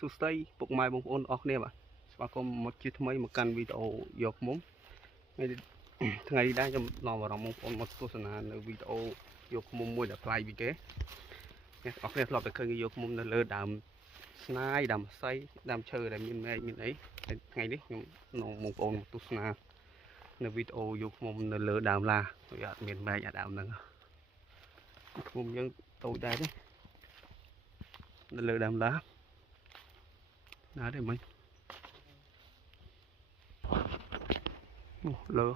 sưu tây bục mai bông ôn óc nè bạn và có một chiếc máy một căn video dọc mống ngày đi đang trong lò vào lòng ôn một số sản video dọc mông môi là play vì kế óc nè lọt được khơi dọc mông là lơ đàm snai đàm say đàm chơi là mình ấy ngày đấy nó một ôn một số sản video dọc mông là lơ đàm là miền mây đàm nè mông dân tôi đây đấy lơ đàm lá đó để mình lơ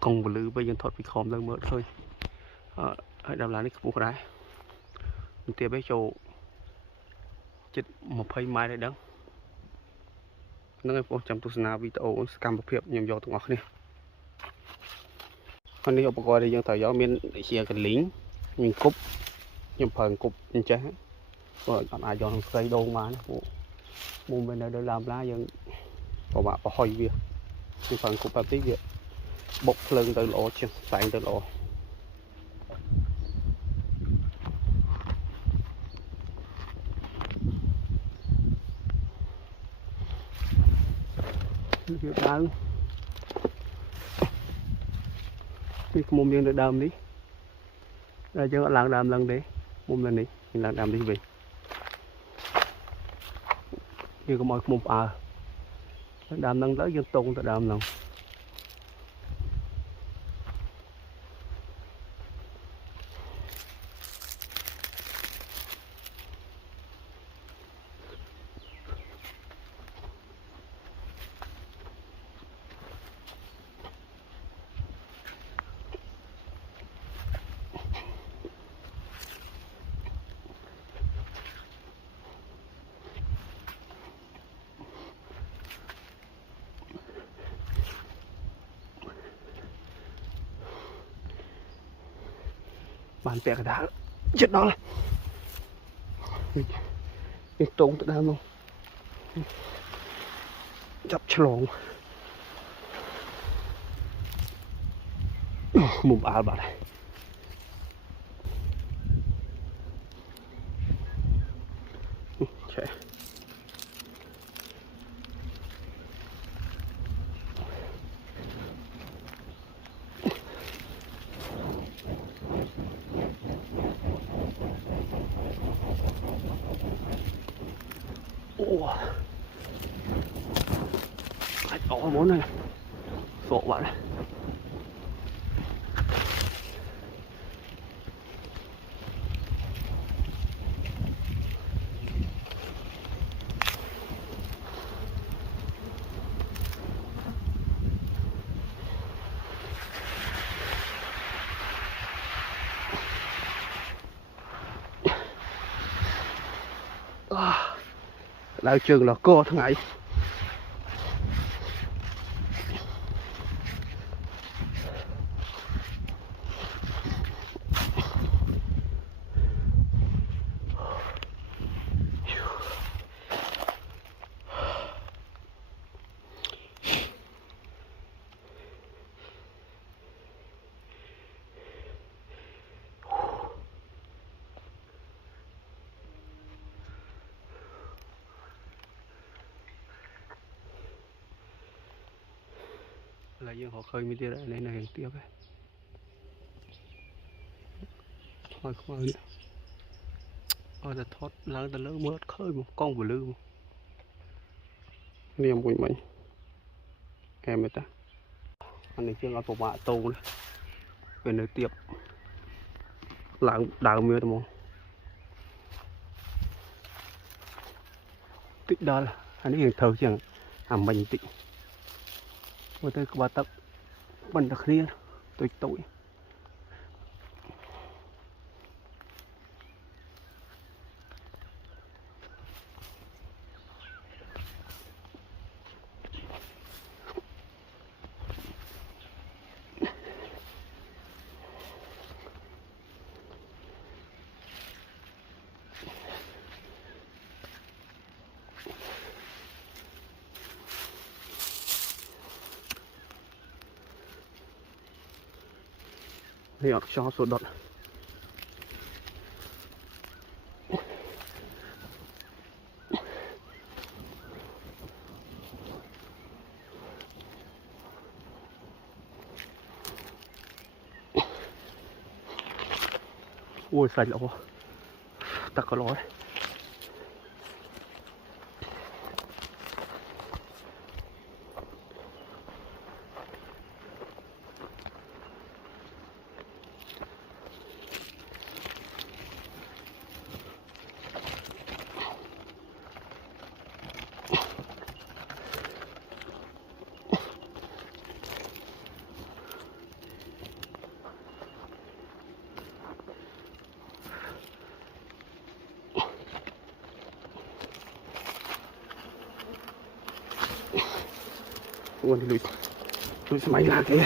công và lư bây giờ thoát bị khom lên mỡ thôi hãy đàm lá này buộc đấy mình tiếp với chỗ chết một phây mai đây đắng nó ngay phố trong tu sna video cam một phiệp nhầm vô tụng ngọc này con đi học qua đây dân thời gió miền để chia cái lính mình cúp nhầm phần cúp như thế rồi còn ai dọn cây đô mà mua bên đây để làm lá dân của bạn có hồi việc nhưng phần cúp tí việc bốc lưng từ lỗ chứ phải từ lỗ việc đáng thì mồm dân được đầm đi ra cho làm đầm lần đấy mồm lần này mình làm đầm đi về như có mọi mồm đầm lần tới dân tôn ta đầm lần bàn bẹt đá chết đó là việc tốn tự đam luôn chập lộn mồm vào đây okay. Ồ, món này sổ bạn này. Lại trường là cô thằng ấy là dân họ khơi mới đi đây này hiện tiếp ấy thôi không ơi thôi là thoát lớn ta lớn mới khơi một con vừa lư niềm của mình em ấy ta anh này chưa có bộ bạ tù nữa về nơi tiếp là đào mưa tao tích đó là anh ấy hiện thờ chẳng mình tị với tới ba tấc mình đặc riêng tôi tội thì cho số đợt ui sạch lỗ tắc có lỗi ui lùi xe máy ra kìa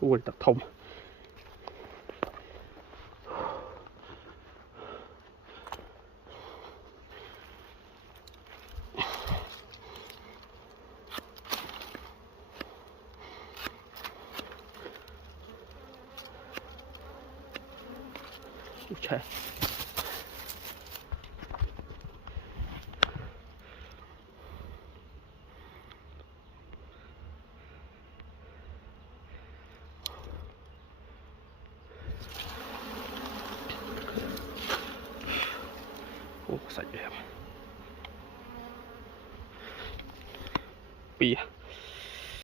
ui tắc thông trời sạch đẹp bì